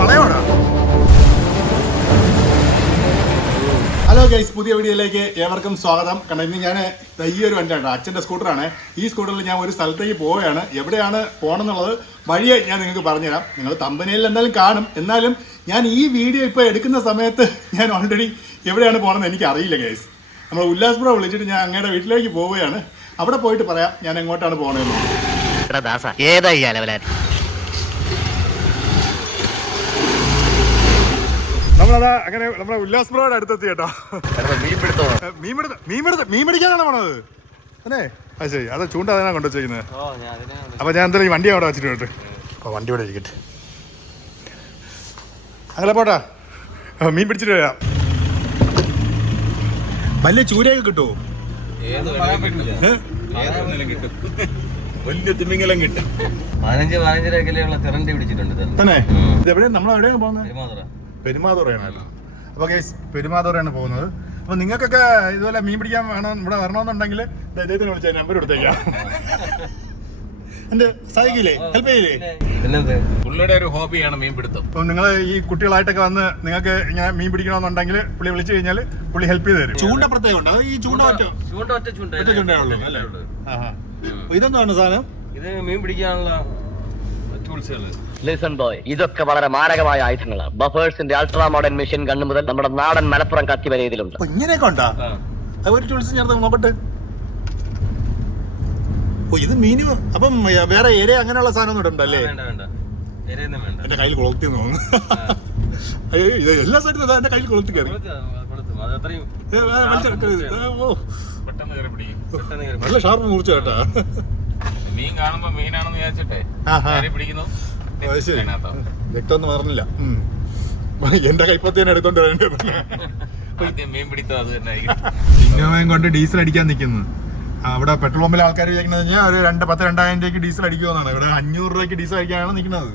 വളയോടാ hello guys പുതിയ വീഡിയോയിലേക്ക് ഏവർക്കും സ്വാഗതം. കാരണം ഇന്ന് ഞാൻ ഈ ഒരു വണ്ടിയാണ് അച്ഛന്റെ സ്കൂട്ടറാണ്. ഈ സ്കൂട്ടറിൽ ഞാൻ ഒരു സ്ഥലത്തേക്ക് പോവുകയാണ്. എവിടെയാണ് പോകണമെന്നുള്ളത് വഴിയെ ഞാൻ നിങ്ങൾക്ക് പറഞ്ഞുതരാം. നിങ്ങൾ തമ്പനയിൽ എന്തായാലും കാണും. എന്നാലും ഞാൻ ഈ വീഡിയോ ഇപ്പോൾ എടുക്കുന്ന സമയത്ത് ഞാൻ ഓൾറെഡി എവിടെയാണ് പോകണമെന്ന് എനിക്ക് അറിയില്ല ഗൈസ്. നമ്മൾ ഉല്ലാസ്പുര വിളിച്ചിട്ട് ഞാൻ അങ്ങയുടെ വീട്ടിലേക്ക് പോവുകയാണ്. അവിടെ പോയിട്ട് പറയാം ഞാൻ എങ്ങോട്ടാണ് പോകണമെന്ന് എടാ ദാസ ഏതാ ഈ അലവലാൻ നമ്മളതാ അങ്ങനെ നമ്മുടെ ഉല്ലാസ് ബ്രോയുടെ അടുത്തെത്തി കേട്ടോ. മീൻ പിടുത്തോ? മീൻ പിടിക്കാനാണ് പോണത്? അല്ലേ? അത് ശരി. അത് ചൂണ്ട അതിനാണ് കൊണ്ടു ചെയ്യുന്നത് അപ്പൊ ഞാൻ എന്തായാലും ഈ വണ്ടി അവിടെ വെച്ചിട്ട് കേട്ട് അപ്പൊ വണ്ടി ഇവിടെ ഇരിക്കട്ടെ. അങ്ങനെ പോട്ടാ. മീൻ പിടിച്ചിട്ട് വരാം. വലിയ ചൂരയൊക്കെ കിട്ടുമോ വലിയ തിമിങ്ങലം കിട്ടും. പതിനഞ്ച് പതിനഞ്ചര കിലോയുള്ള തിരണ്ടി പിടിച്ചിട്ടുണ്ട്. തന്നെ? ഇത് നമ്മൾ എവിടെയാണ് പോകുന്നത്? പെരുമാതുറ. പെരുമാതുറയാണ് അപ്പൊ കേസ് പെരുമാതുറയാണ് പോകുന്നത്. അപ്പൊ നിങ്ങൾക്കൊക്കെ ഇതുപോലെ മീൻ പിടിക്കാൻ വേണം ഇവിടെ വരണമെന്നുണ്ടെങ്കിൽ ഇദ്ദേഹത്തിന് വിളിച്ച നമ്പർ എടുത്തേക്കാം എന്റെ സഹായിക്കില്ലേ ഹെൽപ്പ് ചെയ്യില്ലേ? പുള്ളിയുടെ ഒരു ഹോബിയാണ് മീൻ പിടുത്തം. അപ്പൊ നിങ്ങൾ ഈ കുട്ടികളായിട്ടൊക്കെ വന്ന് നിങ്ങൾക്ക് ഇങ്ങനെ മീൻ പിടിക്കണമെന്നുണ്ടെങ്കിൽ പുള്ളി വിളിച്ചു കഴിഞ്ഞാൽ പുള്ളി ഹെൽപ്പ് ചെയ്ത് തരും. ചൂണ്ട പ്രത്യേകം ഉണ്ട്? അത് ഈ ചൂണ്ട ഒറ്റ ചൂണ്ട ഒറ്റ ചൂണ്ട ഒറ്റ ചൂണ്ടേ ഉള്ളൂ. അല്ലേ? ഇതെന്താണ് സാധനം? ഇത് മീൻ പിടിക്കാനുള്ള ലിസൺ ബോയ് ഇതൊക്കെ വളരെ മാരകമായ ആയുധങ്ങളാണ് ബഫേഴ്സിന്റെ അൾട്രാ മോഡേൺ മെഷീൻ കണ്ണു മുതൽ നമ്മുടെ നാടൻ മലപ്പുറം കത്തി വരെ ഇതിലുണ്ട്. ഇങ്ങനെയൊക്കെ ഉണ്ടാ? അത് ഒരു ടൂൾസ് ചേർത്ത് നോക്കട്ടെ. ഓ ഇത് മീന് അപ്പം വേറെ ഏരിയ അങ്ങനെയുള്ള സാധനം ഒന്നും ഇടണ്ടല്ലേ എന്റെ കയ്യിൽ കൊളുത്തി തോന്നുന്നു. എല്ലാ സ്ഥലത്തും എന്റെ കയ്യിൽ കൊളുത്തി കയറി. പെട്ടെന്ന് കയറി പിടിക്കും. നല്ല ഷാർപ്പ് മുറിച്ചു കേട്ടാ. മീൻ കാണുമ്പോ മീനാണെന്ന് വിചാരിച്ചിട്ടെ. കയറി പിടിക്കുന്നു. രക്തമൊന്നും എന്റെ കൈപ്പത്തേനെ എടുത്തോണ്ട് മീൻ പിടിത്തം അത് തന്നെ ആയിരിക്കും. ഇന്നോവയും കൊണ്ട് ഡീസൽ അടിക്കാൻ നിൽക്കുന്നു അവിടെ പെട്രോൾ പമ്പിലെ ആൾക്കാർ വിചാരിക്കുന്നത് കഴിഞ്ഞാൽ ഒരു രണ്ട് പത്ത് രണ്ടായിരം രൂപയ്ക്ക് ഡീസൽ അടിക്കുമെന്നാണ്. ഇവിടെ അഞ്ഞൂറ് രൂപയ്ക്ക് ഡീസൽ അടിക്കാനാണ് നിൽക്കുന്നത്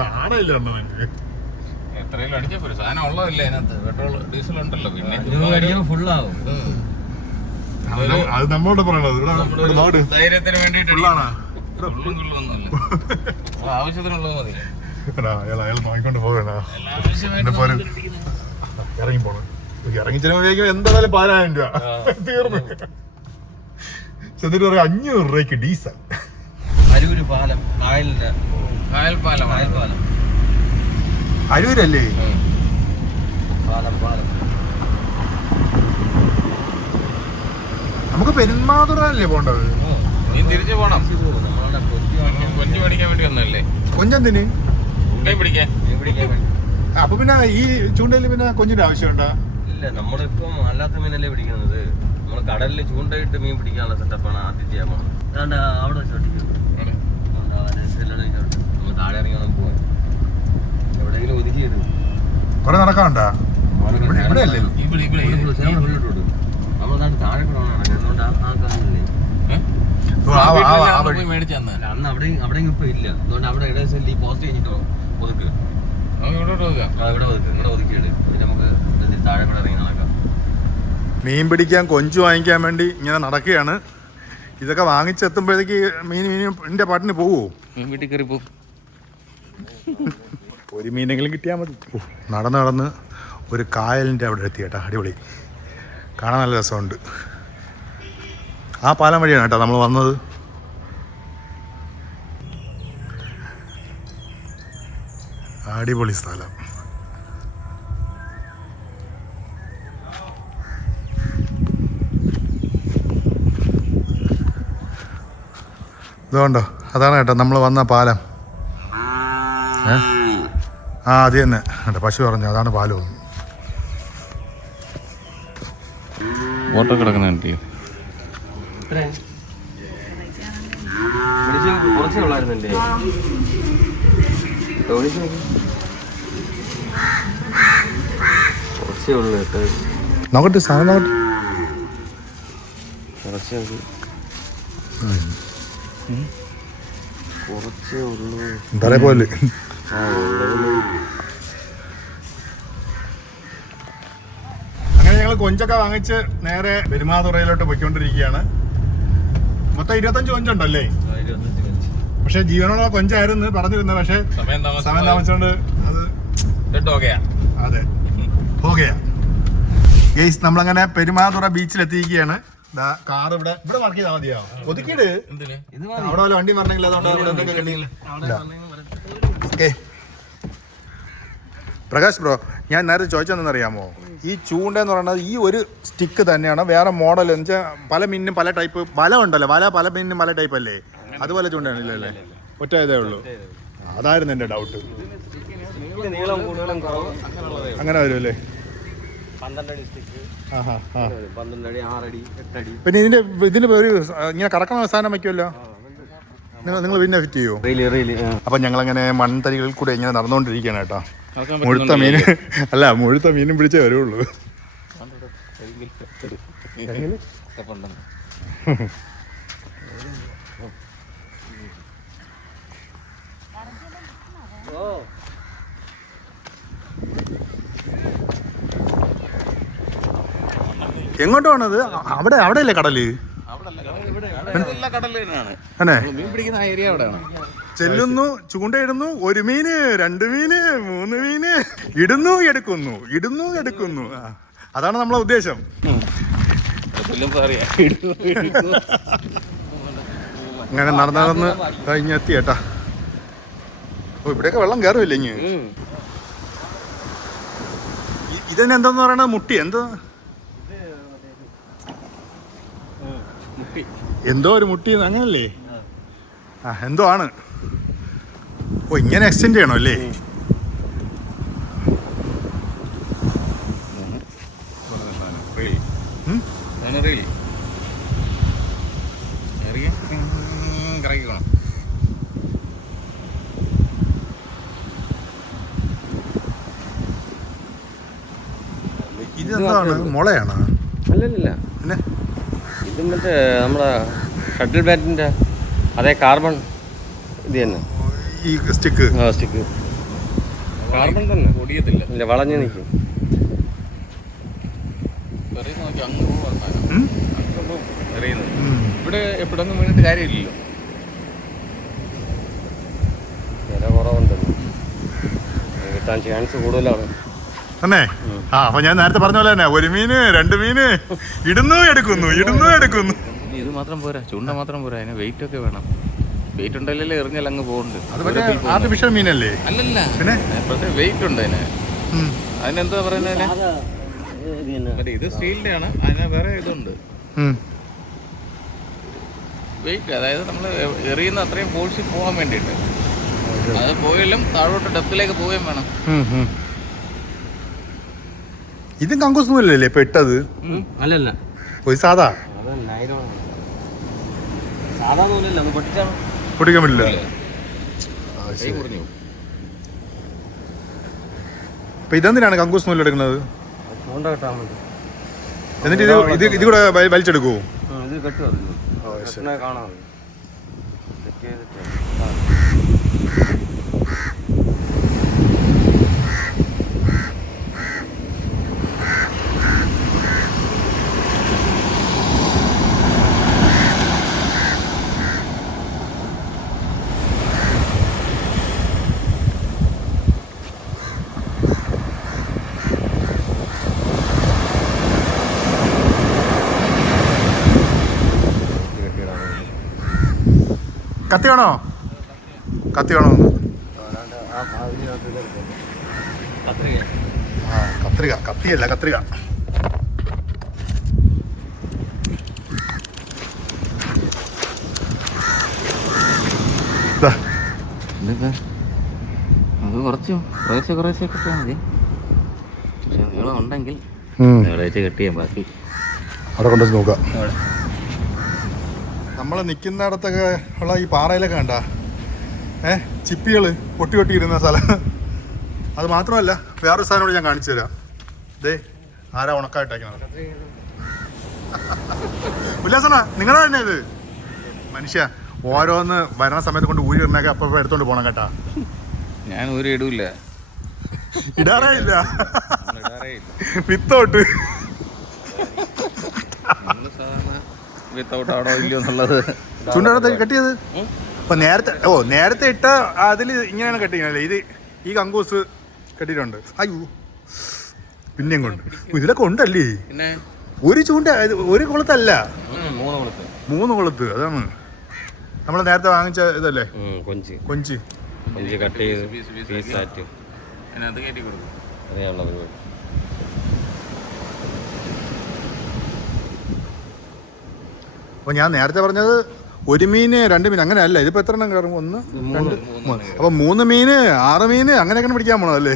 നാണമില്ല എത്രയും അടിച്ചാ പോലും സാധനം ഉള്ളതല്ലേ അതിനകത്ത്? പെട്രോൾ ഡീസൽ ഉണ്ടല്ലോ. പിന്നെ ഫുള്ളാവും. അത് നമ്മളോട് പറയണത്. ഇവിടെ ധൈര്യത്തിന് വേണ്ടിട്ട് ആവശ്യത്തിനുള്ളത് മതി. അയാൾ നോക്കിക്കൊണ്ട് പോകണ ഇറങ്ങി പോണം. ഇറങ്ങി എന്തായാലും പതിനായിരം രൂപ. തീർന്നു. ചെന്നിട്ട് പറയാം അഞ്ഞൂറ് രൂപയ്ക്ക് ഡീസൽ. അരൂര് പാലം കായലിന്റെ കായൽ പാലം. കായൽ പാലം. പാലം നമുക്ക് പെരുമാതുറല്ലേ പോണ്ടത്? നീ തിരിച്ചു പോണം. കൊഞ്ചു പഠിക്കാൻ വേണ്ടി വന്നല്ലേ കൊഞ്ചെന്തിന്? അപ്പൊ പിന്നെ ഈ ചൂണ്ടയിൽ പിന്നെ കൊഞ്ചിന്റെ ആവശ്യമുണ്ടോ? ഇല്ല നമ്മളിപ്പം അല്ലാത്ത മീനല്ലേ പിടിക്കുന്നത്. നമ്മൾ കടലിൽ ചൂണ്ടയിട്ട് മീൻ പിടിക്കാനുള്ള സെറ്റപ്പാണ് ആദ്യം ചെയ്യാൻ അതുകൊണ്ട് അവിടെ നമ്മൾ താഴെ ഇറങ്ങി പോവാൻ എവിടെയെങ്കിലും ഒതുക്കി കുറെ ഇവിടെ ഇവിടെ അല്ലേ? ഇവിടെ ഇവിടെ താഴെ കൂടെ ആ- അല്ല, അന്ന് അവിടെ അവിടെ ഇപ്പൊ ഇല്ല. അതുകൊണ്ട് അവിടെ ഇടയിൽ പോസ്റ്റ് കഴിഞ്ഞിട്ട്? ഒതുക്ക്. ഒതുക്ക്. മീൻ പിടിക്കാൻ കൊഞ്ചു വാങ്ങിക്കാൻ വേണ്ടി ഇങ്ങനെ നടക്കുകയാണ്. ഇതൊക്കെ വാങ്ങിച്ചെത്തുമ്പോഴത്തേക്ക് മീൻ മീനിന്റെ പാട്ടിന് പോവോ? മീൻ വീട്ടിൽ കയറി പോകും ഒരു മീനെങ്കിലും കിട്ടിയാൽ മതി. നടന്ന് നടന്ന് ഒരു കായലിന്റെ അവിടെ എത്തി കേട്ടോ അടിപൊളി. കാണാൻ നല്ല രസമുണ്ട്. ആ പാലം വഴിയാണ് കേട്ടോ നമ്മൾ വന്നത്. അടിപൊളി സ്ഥലം. ഇതുകൊണ്ടോ? അതാണ് കേട്ടോ നമ്മൾ വന്ന പാലം. ഏ? ആ അത് തന്നെ. അല്ല പശു പറഞ്ഞു അതാണ് പാൽ. ഓട്ടോ കിടക്കുന്ന കണ്ടി ഇത്രയും വിളിച്ച് നോക്ക്, കുറച്ചേ ഉള്ളായിരുന്നു എന്റെ വിളിച്ച് നോക്ക്. കുറച്ചേ ഉള്ളു കേട്ടോ. നോക്കട്ടെ സാധനം നോക്കട്ടെ. കുറച്ചേ ഉള്ളൂ. കുറച്ചേ ഉള്ളു. എന്താ പോലെ. അങ്ങനെ ഞങ്ങൾ കൊഞ്ചൊക്കെ വാങ്ങിച്ച് നേരെ പെരുമാതുറയിലോട്ട് പോയിക്കൊണ്ടിരിക്കുകയാണ്. മൊത്തം ഇരുപത്തഞ്ച് കൊഞ്ചുണ്ടല്ലേ? പക്ഷെ ജീവനുള്ള കൊഞ്ചായിരുന്നു പറഞ്ഞിരുന്നത് പക്ഷെ സമയം താമസം സമയം താമസിച്ചോണ്ട് അത് അതെ. ഓക്കെയാ. ഗെയ്സ് നമ്മളങ്ങനെ പെരുമാതുറ ബീച്ചിലെത്തിയിരിക്കുകയാണ്. കാർ ഇവിടെ ഇവിടെ മാർക്ക് ചെയ്താൽ മതിയാവും ഒതുക്കിയിട്. എന്തിന്? അവിടെ വണ്ടി പറഞ്ഞില്ല അതുകൊണ്ട് ഓക്കെ. പ്രകാശ് ബ്രോ ഞാൻ നേരത്തെ ചോദിച്ചതെന്നറിയാമോ ഈ ചൂണ്ട എന്ന് പറയുന്നത് ഈ ഒരു സ്റ്റിക്ക് തന്നെയാണ്. വേറെ മോഡൽ എന്ന് വെച്ചാൽ പല മിന്നും പല ടൈപ്പ് വല ഉണ്ടല്ലോ. വല പല മിന്നും പല ടൈപ്പ് അല്ലേ? അതുപോലെ ചൂണ്ടയാണില്ലല്ലേ ഒറ്റ ഇതേ ഉള്ളൂ. അതായിരുന്നു എന്റെ ഡൗട്ട് ഇതിന് നീളം കൂടുതലും കുറവ് അങ്ങനെ വരുമല്ലേ പിന്നെ ഇതിന്റെ ഇതിന് ഒരു ഇങ്ങനെ കറക്കുന്ന സാധനം വയ്ക്കുമല്ലോ നിങ്ങൾ നിങ്ങൾ പിന്നെ ഫിറ്റ് ചെയ്യോ? അപ്പൊ ഞങ്ങൾ ഞങ്ങളങ്ങനെ മൺതരികളിൽ കൂടെ ഇങ്ങനെ നടന്നുകൊണ്ടിരിക്കുകയാണ് കേട്ടോ. മുഴുത്ത മീൻ. അല്ല മുഴുത്ത മീനും പിടിച്ചേ വരുള്ളൂ. എങ്ങോട്ടാണത്? അവിടെ അവിടെയല്ലേ കടൽ? മീൻ പിടിക്കുന്ന ഏരിയ അവിടെയാണ്. ചെല്ലുന്നു ചൂണ്ടയിടുന്നു ഒരു മീന് രണ്ട് മീന് മൂന്ന് മീന്. ഇടുന്നു എടുക്കുന്നു ഇടുന്നു എടുക്കുന്നു. അതാണ് നമ്മളെ ഉദ്ദേശം. അങ്ങനെ നടന്ന് നടന്ന് കഴിഞ്ഞെത്തി കേട്ടാ ഓ ഇവിടെയൊക്കെ വെള്ളം കയറുമില്ല ഇങ്ങ്? ഇ- ഇതിന് പറയണത്? മുട്ടി എന്തോ? എന്തോ ഒരു മുട്ടി അങ്ങനല്ലേ? ആ എന്തോ ആണ്. ഓ ഇങ്ങനെ എക്സ്റ്റെൻഡ് ചെയ്യണോ അല്ലേ? ഇതെന്താണ് മുളയാണ്? അല്ലല്ല ഇത് മറ്റേ നമ്മുടെ ഷട്ടിൽ ബാറ്റിന്റെ അതേ കാർബൺ ഇത് തന്നെ. ഈ സ്റ്റിക്ക് ആ സ്റ്റിക്ക് കാർബൺ തന്നെ. ഒടിയത്തില്ല ഇല്ല വളഞ്ഞു നിൽക്കും ഇവിടെ എപ്പോഴൊന്നും വീണിട്ട് കാര്യമില്ലല്ലോ. വില കുറവുണ്ടല്ലോ. കിട്ടാൻ ചാൻസ് കൂടുതലാണ്. തന്നെ ആ അപ്പൊ ഞാൻ നേരത്തെ പറഞ്ഞ പോലെ തന്നെ ഒരു മീന് രണ്ട് മീന് ഇടുന്നു എടുക്കുന്നു ഇടുന്നു എടുക്കുന്നു. ഇത് മാത്രം പോരാ ചൂണ്ട മാത്രം പോരാ അതിന് വെയിറ്റ് ഒക്കെ വേണം. വെയിറ്റ് ഉണ്ടല്ലേ എറിഞ്ഞാൽ അങ്ങ് പോകുന്നുണ്ട് ആർട്ടിഫിഷ്യൽ മീനല്ലേ? അല്ലല്ല. പിന്നെ? പക്ഷേ വെയിറ്റ് ഉണ്ട് അതിന്. അതിനെന്താ പറയുന്നത് ഇത് സ്റ്റീലിന്റെ ആണ് അതിന് വേറെ ഇതുണ്ട്. വെയിറ്റ് അതായത് നമ്മൾ എറിയുന്ന അത്രയും ഫോഴ്സിൽ പോകാൻ വേണ്ടിയിട്ട്. അത് പോയാലും താഴോട്ട് ഡെപ്തിലേക്ക് പോവുകയും വേണം. ഇതും കങ്കൂസ് നൂലല്ലേ ഇപ്പൊ ഇട്ടത്? അല്ലല്ല. ഒരു സാധാ? പൊട്ടിക്കാൻ പറ്റില്ല. ഇപ്പൊ ഇതെന്തിനാണ് കങ്കൂസ് നൂൽ എടുക്കുന്നത് എന്നിട്ട് ഇത് ഇത് ഇത് കൂടെ വലിച്ചെടുക്കുവോ കാണാം കത്തി വേണോ? കത്തി വേണോ? ആ. കത്രിക കത്തിയല്ല കത്രിക. ദാ, ഇതിപ്പോ അത് കുറച്ച് കുറേശ്ശെ കുറേശ്ശെ കെട്ടിയാൽ മതി. പക്ഷെ നീളം ഉണ്ടെങ്കിൽ കെട്ടിയാൽ ബാക്കി അവിടെ കൊണ്ടുവച്ച് നോക്കാം. നമ്മൾ നിൽക്കുന്നിടത്തൊക്കെ ഉള്ള ഈ പാറയിലൊക്കെ കണ്ട. ഏ ചിപ്പികൾ പൊട്ടി പൊട്ടിയിരുന്ന സ്ഥലം. അത് മാത്രമല്ല വേറൊരു സാധനം കൂടി ഞാൻ കാണിച്ചു തരാം. ദേ ആരാ ഉണക്കായിട്ടേക്കുന്നത് ഉല്ലാസണ നിങ്ങളാ തന്നെ ഇത്? മനുഷ്യ ഓരോന്ന് വരണ സമയത്ത് കൊണ്ട് ഊരി ഇടണൊക്കെ അപ്പം എടുത്തോണ്ട് പോണം കേട്ടാ. ഞാൻ ഊരി ഇടൂല്ല ഇടാറേ ഇല്ല. ഇടാറേ ഇല്ല. വിത്തോട്ട് നമ്മൾ സാധാരണ വിത്തൗട്ട് ആണോ ഇല്ലയോ എന്നുള്ളത്. ചൂണ്ടടത്ത് കെട്ടിയത്? അപ്പൊ നേരത്തെ ഓ നേരത്തെ ഇട്ട അതിൽ ഇങ്ങനെയാണ് കെട്ടിങ്ങനല്ലേ ഇത് ഈ കങ്കൂസ് കെട്ടിയിട്ടുണ്ട്. അയ്യോ. പിന്നെയും കൊണ്ട്. ഇതിലൊക്കെ ഉണ്ടല്ലേ? പിന്നെ? ഒരു ചൂണ്ട ഒരു കുളത്തല്ല. മൂന്ന് കുളത്ത്. അതാണ്. നമ്മൾ നേരത്തെ വാങ്ങിച്ച ഇതല്ലേ? കൊഞ്ച്. കൊഞ്ച്. കട്ട് ചെയ്ത് പീസാറ്റ് അതിനകത്ത് കയറ്റി കൊടുക്കും. അറിയാനുള്ള പരിപാടി അപ്പോൾ ഞാൻ നേരത്തെ പറഞ്ഞത് ഒരു മീന് രണ്ട് മീൻ അങ്ങനെ അല്ല ഇതിപ്പോൾ എത്ര എണ്ണം കയറും ഒന്ന് രണ്ട് മൂന്ന് അപ്പം മൂന്ന് മീന് ആറ് മീന് അങ്ങനെയൊക്കെ പിടിക്കാൻ പോണോ അല്ലേ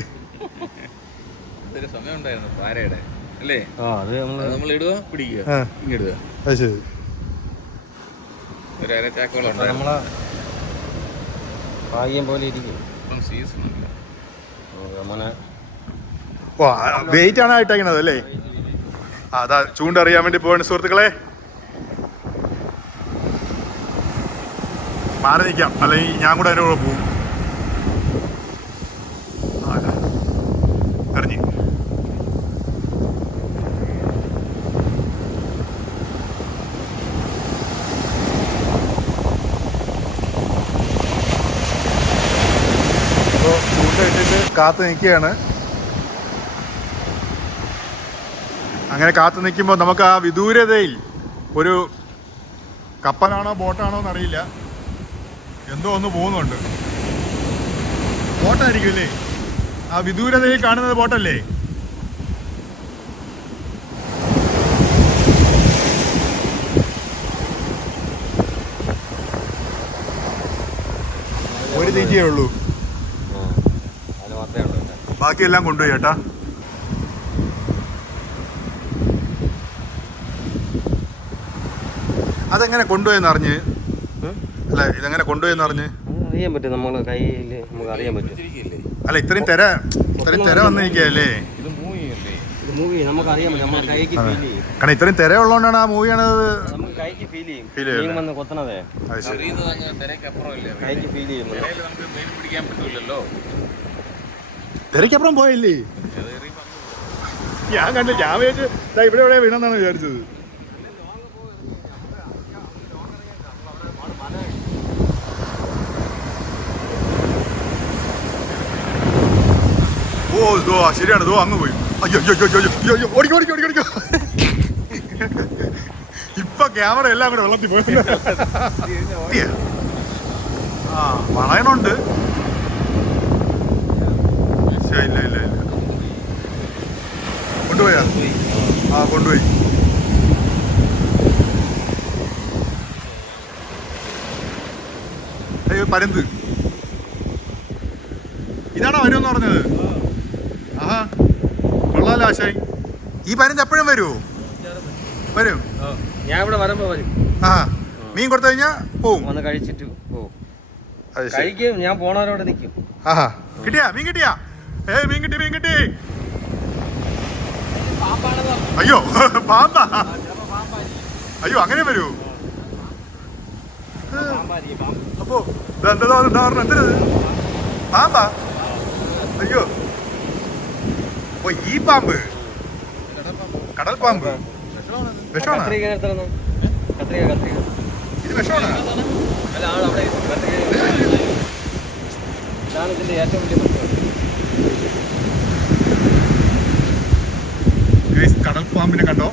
അതൊരു സമയം ഉണ്ടായിരുന്നു പാരയുടെ. അല്ലേ? ആ അത് നമ്മൾ അത് പിടിക്കുക. ആ. അത് ശരി. ഒരു അര നമ്മളെ ഭാഗ്യം പോലെ ഇരിക്കും. ഇപ്പം സീസൺ നമ്മളെ ഓ വെയിറ്റ് ആണ് ഇട്ടേക്കണത് അല്ലേ? അതാ ചൂണ്ടറിയാൻ വേണ്ടി പോവാണ് സുഹൃത്തുക്കളെ. മാറി നിൽക്കാം. അല്ലെങ്കിൽ ഞാൻ കൂടെ അതിന്റെ കൂടെ പോകും കാത്ത് നിൽക്കുകയാണ്. അങ്ങനെ കാത്തു നിൽക്കുമ്പോൾ നമുക്ക് ആ വിദൂരതയിൽ ഒരു കപ്പലാണോ ബോട്ടാണോ എന്നറിയില്ല. എന്തോ ഒന്ന് പോകുന്നുണ്ട്. ബോട്ടായിരിക്കും അല്ലേ? ആ വിദൂരതയിൽ കാണുന്നത് ബോട്ടല്ലേ? ഒരു തീറ്റയേ ഉള്ളൂ. ബാക്കിയെല്ലാം കൊണ്ടുപോയി ചേട്ടാ അതെങ്ങനെ കൊണ്ടുപോയെന്ന് അറിഞ്ഞ് അല്ല ഇതെങ്ങനെ കൊണ്ടുപോയെന്ന് അറിഞ്ഞ്? അറിയാൻ പറ്റും നമ്മൾ കയ്യിൽ നമുക്ക് അറിയാൻ പറ്റും. അല്ല ഇത്രയും തിര ഇത്രയും തിര വന്നിരിക്കല്ലേ ഇത് മൂവിയല്ലേ ഇത് മൂവി നമുക്ക് അറിയാൻ പറ്റും നമ്മുടെ കൈക്ക് ഫീൽ ചെയ്യും. കാരണം ഇത്രയും തിര ഉള്ളതുകൊണ്ടാണ് ആ മൂവിയാണ് നമുക്ക് കൈക്ക് ഫീൽ ചെയ്യും. ഫീൽ ചെയ്യും വന്ന് കൊത്തണതേ. കൈക്ക് ഫീൽ ചെയ്യും പിടിക്കാൻ പറ്റില്ലല്ലോ തിരക്കപ്പുറം പോയല്ലേ? ഞാൻ കണ്ടില്ല. ഞാൻ വിചാരിച്ചു ഇവിടെ എവിടെയാ വീണെന്നാണ് വിചാരിച്ചത്. ഓ ദോ ശരിയാണ് ദോ അങ്ങ് പോയി. അയ്യോ അയ്യോ അയ്യോ അയ്യോ അയ്യോ ഓടിക്കോ ഓടിക്കോ ഓടിക്കോ ഇപ്പൊ ക്യാമറ എല്ലാം കൂടെ വെള്ളത്തിൽ പോയി. ആ വളയണുണ്ട് ഇല്ല ഇല്ല ഇല്ല. കൊണ്ടുപോയാ? ആ കൊണ്ടുപോയി. പരന്ത്. ഇതാണോ വരുമെന്ന് പറഞ്ഞത്? ആഹാ. കൊള്ളാലോ ആശായി ഈ പരന്ത് എപ്പോഴും വരുമോ വരും. ഞാൻ ഇവിടെ വരുമ്പോ വരും. ആ മീൻ കൊടുത്തു കഴിഞ്ഞാ പോവും. വന്ന് കഴിച്ചിട്ട് പോവും. അത് ശരി. കഴിക്കും ഞാൻ പോണവരോടെ നിൽക്കും ആഹാ. കിട്ടിയാ? മീൻ കിട്ടിയാ? ഏ മീൻ കിട്ടി മീൻ കിട്ടി. അയ്യോ പാമ്പാ. അയ്യോ അങ്ങനെ വരൂ. അപ്പോ എന്താ എന്താ പറഞ്ഞ എന്തരത് പാമ്പാ? അയ്യോ. ഓ ഈ പാമ്പ്. കടൽ പാമ്പ്. ഇത് വിഷമാണ്. കടൽ പാമ്പിനെ കണ്ടോ?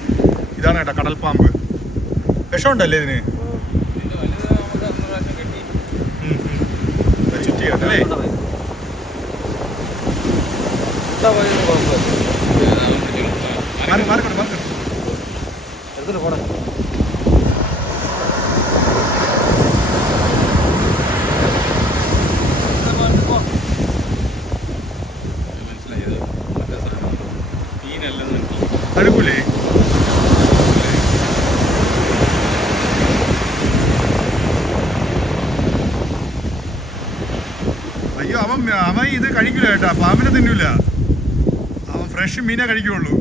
ഇതാണ് കേട്ടോ കടൽ പാമ്പ്. വിഷമുണ്ടല്ലേ ഇതിന്? ചുറ്റി കേട്ടല്ലേ ഇതാ പോയത് കുഴപ്പമില്ല മാറി മാറിക്കോട്ടെ മാറിക്കോട്ടെ എടുത്തിട്ട് പോടാ മനസ്സിലായത് മറ്റേ സാധനം മീനല്ലെന്ന് തടുക്കൂലേ അയ്യോ അവൻ അവൻ ഇത് കഴിക്കില്ല കേട്ടാ പാമ്പിനെ തിന്നൂല അവൻ ഫ്രഷ് മീനെ കഴിക്കുള്ളൂ.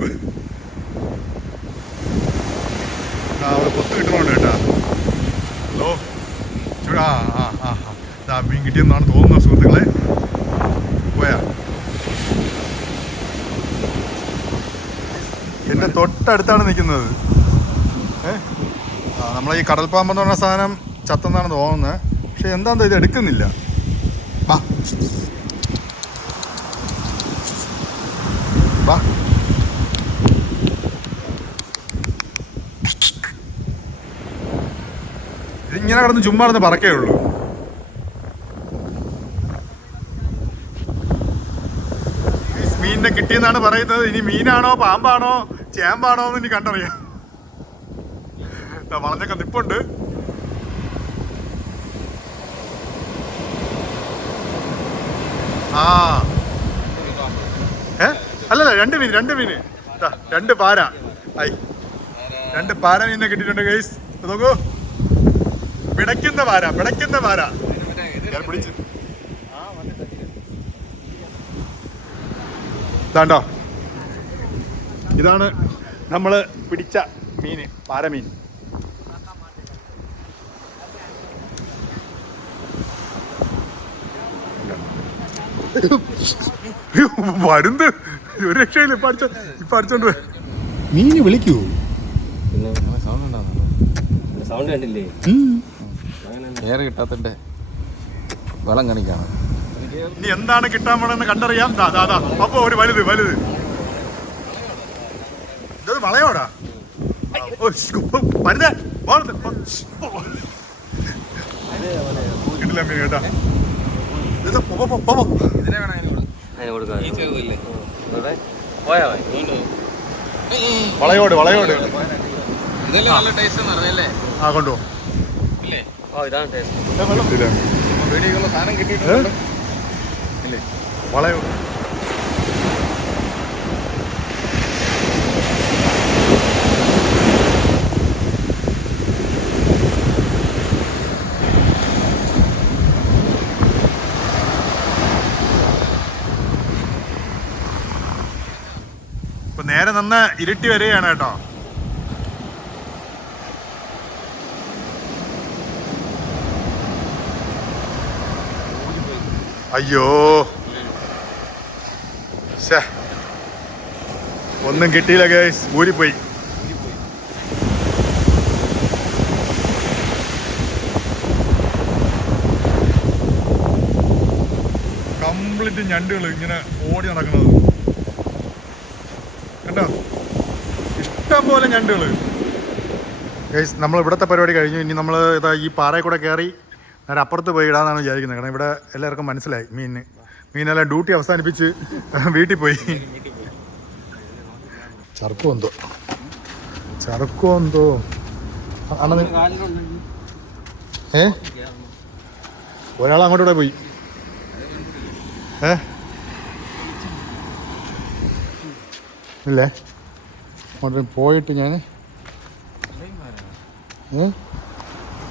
അവിടെ കൊത്ത് കിട്ടണുണ്ട് കേട്ടാ. ഹലോ? ചൂടാ ആ ആ ആ മീൻ കിട്ടിയെന്നാണ് തോന്നുന്നത് സുഹൃത്തുക്കളെ. പോയാ. എന്റെ തൊട്ടടുത്താണ് നിൽക്കുന്നത്. ഏഹ് നമ്മളെ ഈ കടൽപ്പാമ്പെന്ന് പറഞ്ഞ സാധനം ചത്തെന്നാണ് തോന്നുന്നത്. പക്ഷെ എന്താണെന്ന് ഇത് എടുക്കുന്നില്ല? ഇതിങ്ങനെ കിടന്ന് ചുമ്മാ കിടന്ന് പറക്കേ ഉള്ളൂ. മീനിനെ കിട്ടിയെന്നാണ് പറയുന്നത്. ഇനി മീനാണോ പാമ്പാണോ ചേമ്പാണോ എന്ന് ഇനി കണ്ടറിയാം. വളഞ്ഞൊക്കെ നിപ്പുണ്ട്. ആ. ഏ? അല്ലല്ല രണ്ട് മീൻ രണ്ട് ദാ, രണ്ട് പാര. ഐ. രണ്ട് പാര മീനെ കിട്ടിയിട്ടുണ്ട് ഗൈസ്. നോക്കൂ. പിടയ്ക്കുന്ന പാര പിടയ്ക്കുന്ന പാര ഞാൻ പിടിച്ച്. ഇതാണ്ടോ? ഇതാണ് നമ്മൾ പിടിച്ച മീന് പാരമീൻ. വരുന്നത് ഒരു രക്ഷയില്ല ഇപ്പൊ അടിച്ചോ ഇപ്പൊ അടിച്ചോണ്ട്. മീന് വിളിക്കൂ. സൗണ്ട് കണ്ടില്ലേ എയർ കിട്ടാത്തതിന്റെ വളം കാണിക്കാണ് ഇനി എന്താണ് കിട്ടാൻ പോണെന്ന് കണ്ടറിയാം. ദാ ദാ ദാ. അപ്പൊ ഒരു വലുത് വലുത്. ഇതൊരു വളയോടാ. ഓ. കിട്ടില്ല മീൻ കേട്ടാ. വളയോട് വളയോട്. ഇതല്ലേ നല്ല ടേസ്റ്റ് എന്ന് പറഞ്ഞല്ലേ? ആ കൊണ്ടുപോ. ഇല്ലേ ഓ ഇതാണ് ടേസ്റ്റ് ഇപ്പൊ നേരെ നിന്ന് ഇരുട്ടി വരികയാണ് കേട്ടോ. അയ്യോ. ഒന്നും കിട്ടിയില്ല ഗൈസ് ഊരിപ്പോയി. കംപ്ലീറ്റ് ഞണ്ടുകൾ ഇങ്ങനെ ഓടി നടക്കുന്നത്. കണ്ടോ? ഇഷ്ടം പോലെ ഞണ്ടുകൾ ഗൈസ് നമ്മൾ ഇവിടുത്തെ പരിപാടി കഴിഞ്ഞു. ഇനി നമ്മൾ ഇതാ ഈ പാറയിൽ കൂടെ കയറി നേരെ അപ്പുറത്ത് പോയി ഇടാന്നാണ് വിചാരിക്കുന്നത്. കാരണം ഇവിടെ എല്ലാവർക്കും മനസ്സിലായി മീനിന് മീനെല്ലാം ഡ്യൂട്ടി അവസാനിപ്പിച്ച് വീട്ടിൽ പോയി. ചർക്കോ എന്തോ? ചർക്കോ എന്തോ? ഏ? ഒരാൾ അങ്ങോട്ടൂടെ പോയി. ഏ? ഇല്ലേ? അങ്ങോട്ട് പോയിട്ട് ഞാൻ ഏ?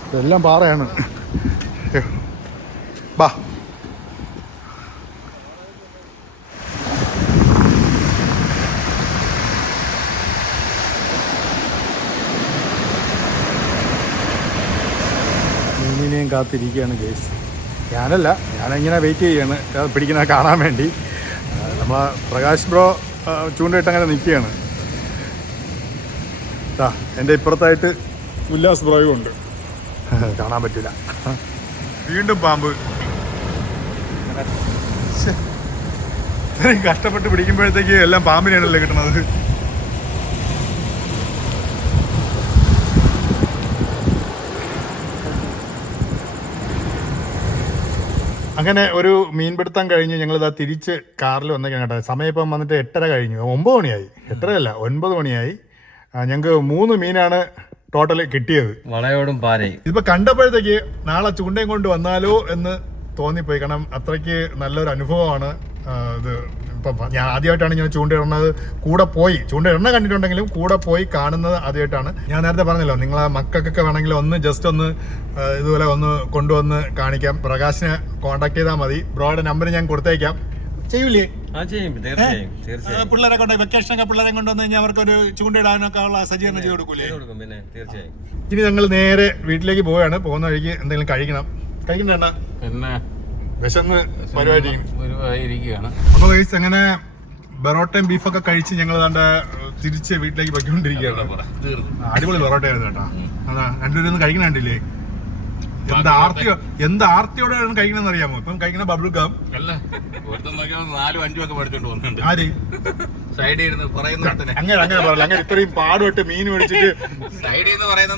ഇതെല്ലാം പാറയാണ്. ബാ. മീനിനെയും കാത്തിരിക്കുകയാണ് കേസ് ഞാനല്ല ഞാനിങ്ങനെ വെയിറ്റ് ചെയ്യാണ്. പിടിക്കുന്ന പിടിക്കുന്നത് കാണാൻ വേണ്ടി. നമ്മൾ പ്രകാശ് ബ്രോ ചൂണ്ടയിട്ട് അങ്ങനെ നിൽക്കുകയാണ്. ആ എന്റെ ഇപ്പുറത്തായിട്ട് ഉല്ലാസ് ബ്രോയും ഉണ്ട്. കാണാൻ പറ്റില്ല. വീണ്ടും പാമ്പ്. ഇത്രയും കഷ്ടപ്പെട്ട് പിടിക്കുമ്പോഴത്തേക്ക് എല്ലാം പാമ്പിനെയാണല്ലേ കിട്ടണത്? അങ്ങനെ ഒരു മീൻപിടുത്തം കഴിഞ്ഞ് ഞങ്ങളിതാ തിരിച്ച് കാറിൽ വന്നേക്കാൻ കേട്ടോ. സമയം ഇപ്പം വന്നിട്ട് എട്ടര കഴിഞ്ഞു. ഒമ്പത് മണിയായി. എട്ടരയല്ല ഒൻപത് മണിയായി. ഞങ്ങൾക്ക് മൂന്ന് മീനാണ് ടോട്ടൽ കിട്ടിയത്. വളയോടും പാരയും ഇതിപ്പോ കണ്ടപ്പോഴത്തേക്ക് നാളെ ചൂണ്ടയും കൊണ്ട് വന്നാലോ എന്ന് തോന്നിപ്പോയി കാരണം അത്രയ്ക്ക് നല്ലൊരു അനുഭവമാണ് ഇത് ഇപ്പം ഞാൻ ആദ്യമായിട്ടാണ് ഞാൻ ചൂണ്ടയിടുന്നത്. കൂടെ പോയി ചൂണ്ടയിടണ കണ്ടിട്ടുണ്ടെങ്കിലും കൂടെ പോയി കാണുന്നത് ആദ്യമായിട്ടാണ്. ഞാൻ നേരത്തെ പറഞ്ഞല്ലോ നിങ്ങളെ മക്കൾക്കൊക്കെ വേണമെങ്കിൽ ഒന്ന് ജസ്റ്റ് ഒന്ന് ഇതുപോലെ ഒന്ന് കൊണ്ടുവന്ന് കാണിക്കാം. പ്രകാശിനെ കോൺടാക്ട് ചെയ്താൽ മതി. ബ്രോയുടെ നമ്പർ ഞാൻ കൊടുത്തേക്കാം. ചെയ്യൂലേ? പിള്ളേരെ കൊണ്ട് വെക്കേഷനൊക്കെ പിള്ളേരെ കൊണ്ടുവന്ന് കഴിഞ്ഞാൽ അവർക്കൊരു ചൂണ്ടയിടാനൊക്കെ ഉള്ള സജ്ജീകരണം ചെയ്ത് കൊടുക്കൂലേ? ഇനി ഞങ്ങൾ നേരെ വീട്ടിലേക്ക് പോവുകയാണ്. പോകുന്ന വഴിക്ക് എന്തെങ്കിലും കഴിക്കണം. കഴിക്കണ്ട പിന്നെ വിശന്ന് പരിപാടി ഗുരുവായിരിക്കുകയാണ്. അപ്പൊ guys, അങ്ങനെ ബെറോട്ടയും ബീഫൊക്കെ കഴിച്ച് ഞങ്ങൾ ദാണ്ട തിരിച്ച് വീട്ടിലേക്ക് പൊയ്ക്കൊണ്ടിരിക്കുകയാണ്. അടിപൊളി ബെറോട്ടയായിരുന്നു കേട്ടോ. അതാ രണ്ടുപേരും ഒന്നും കഴിക്കണണ്ടില്ലേ എന്ത് ആർത്തിയോ എന്ത് ആർത്തിയോടെയാണ് കഴിക്കണമെന്ന് അറിയാമോ? ഇപ്പം കഴിക്കണ ബബിൾ ഗം നാലും അഞ്ചും ഒക്കെ മേടിച്ചോണ്ട് പോകുന്നുണ്ട് ആര്? സൈഡിൽ ഇരുന്ന് പറയുന്നിടത്തിന് അങ്ങനെ അങ്ങനെ പറയല അങ്ങനെ ഇത്രയും പാടുപെട്ട് മീൻ മേടിച്ചിട്ട് സൈഡിൽ നിന്ന് പറയുന്ന